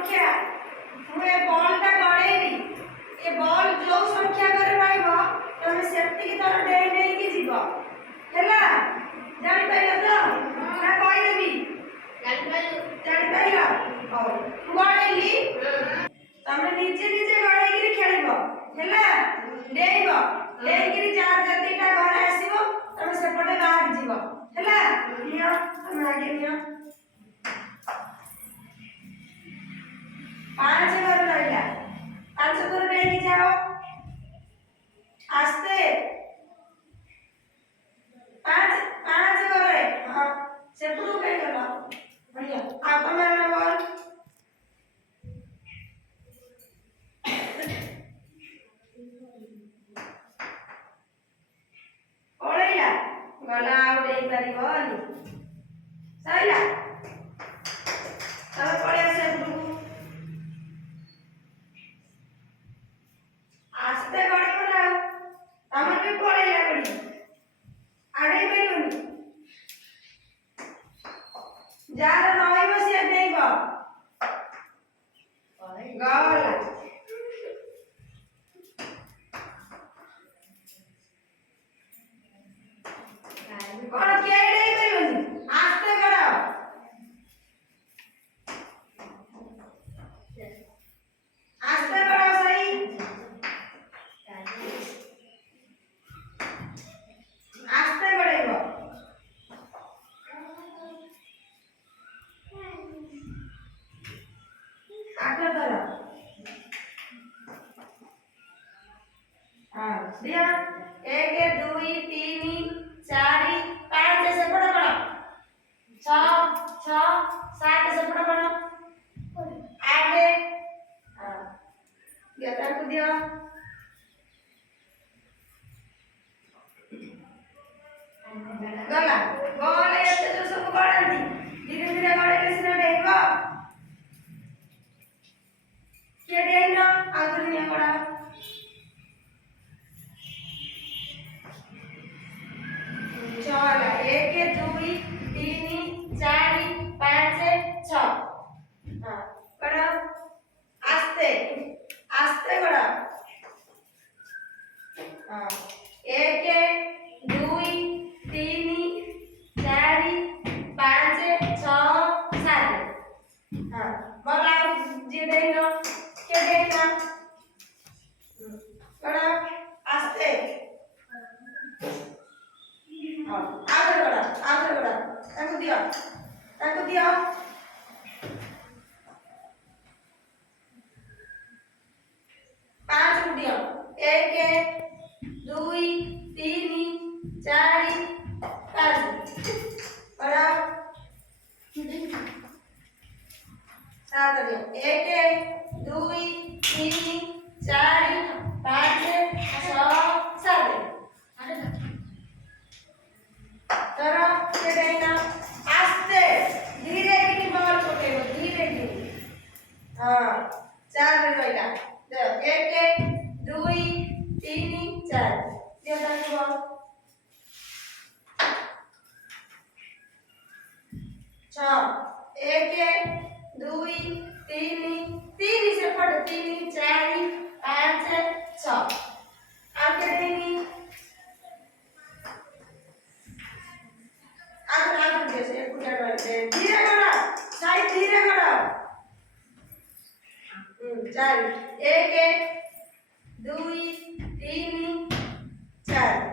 संख्या मुझे बॉलटा गड़ेबी ये बॉल जो संख्या करे रहइबो तमे सेफ्टी की तरह डे नहीं की जीव हैला जानि पाइलो तो ना कहि देबी जानि पाइलो और गड़ेली तमे नीचे नीचे गड़े गिरी खेलिबो हैला डेइबो डेइ गिरी चार जतिटा घर आसीबो तमे सेपटे बाहर जीव हैला नियो हम आगे नियो पांच घर रहिला पांच घर डेइ जाओ आस्ते पांच पांच घर हां सेपटू के गला बढ़िया आप मारना बॉल ओळैला गला आउ डेइ परिबोनी सैला तब पड़े सेपटू आस्ते गड़ी बनाओ तमर भी पड़ैला गड़ी आड़े बेलुनी जार नई बसिया देइबो गला कोन के डेइ बेलुनी आस्ते गड़ो आस्ते गड़ो सही आस्ते गड़ेबो आगे तरह हां दिया 1 2 3 4 5 से पड़ पड़ 6 6 7 से पड़ पड़ आगे हां दिया ताको दिया गला बॉल एते जो सब गड़ांती धीरे धीरे गड़ेले सिना डेइबो के डेइनो आउर निया गड़ा चला 1 2 3 4 5 6 हां गड़ा आस्ते आस्ते गड़ा हां 1 2 3 4 5 6 7 हां बोला जे देनो के देना गड़ा आस्ते हां आगे गड़ा ताको दिया पांच को दिया 1 2 3 4 5 बड़ा 7 दिया 1 2 3 4 5 6 7 तरा के देना आस्ते धीरे की बॉल पकेबो धीरे धीरे हां चार रहिला दे 1 2 3 4 दे ताको बॉल 6 1 2 3 3 से पड़ 3 4 5 6 आगे देनी आगे जैसे कुटा करते धीरे करो साइड धीरे करो चल 1 2 3 4